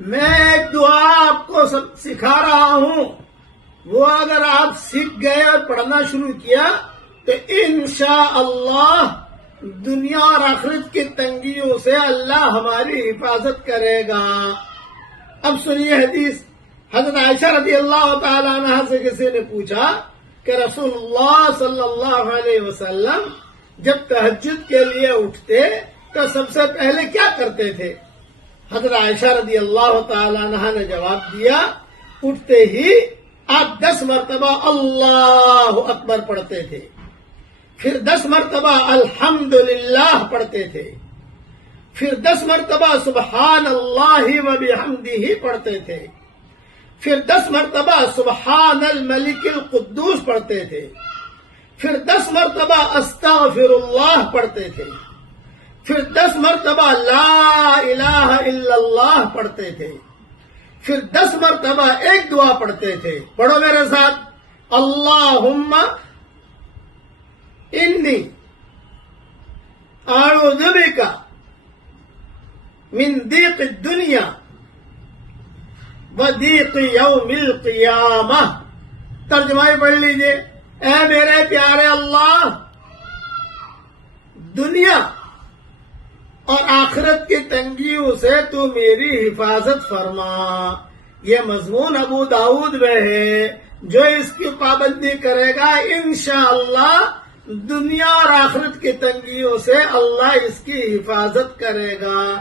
میں ایک دعا آپ کو سکھا رہا ہوں، وہ اگر آپ سیکھ گئے اور پڑھنا شروع کیا تو انشاءاللہ دنیا اور آخرت کی تنگیوں سے اللہ ہماری حفاظت کرے گا۔ اب سنیے حدیث۔ حضرت عائشہ رضی اللہ تعالی عنہ سے کسی نے پوچھا کہ رسول اللہ صلی اللہ علیہ وسلم جب تہجد کے لیے اٹھتے تو سب سے پہلے کیا کرتے تھے؟ حضرت عائشہ رضی اللہ تعالی عنہ نے جواب دیا، اٹھتے ہی آپ 10 مرتبہ اللہ اکبر پڑھتے تھے، پھر 10 مرتبہ الحمدللہ پڑھتے تھے، پھر 10 مرتبہ سبحان اللہ و بحمدہ پڑھتے تھے، پھر 10 مرتبہ سبحان الملک القدوس پڑھتے تھے، پھر 10 مرتبہ استغفر اللہ پڑھتے تھے، پھر 10 مرتبہ لا الہ الا اللہ پڑھتے تھے، پھر 10 مرتبہ ایک دعا پڑھتے تھے، پڑھو میرے ساتھ، اللہم انی اعوذ بک من ضیق الدنیا وضیق یوم القیامہ۔ ترجمہ پڑھ لیجئے۔ اے میرے پیارے اللہ، دنیا اور آخرت کی تنگیوں سے تو میری حفاظت فرما۔ یہ مضمون ابو داؤد میں ہے، جو اس کی پابندی کرے گا انشاءاللہ دنیا اور آخرت کی تنگیوں سے اللہ اس کی حفاظت کرے گا۔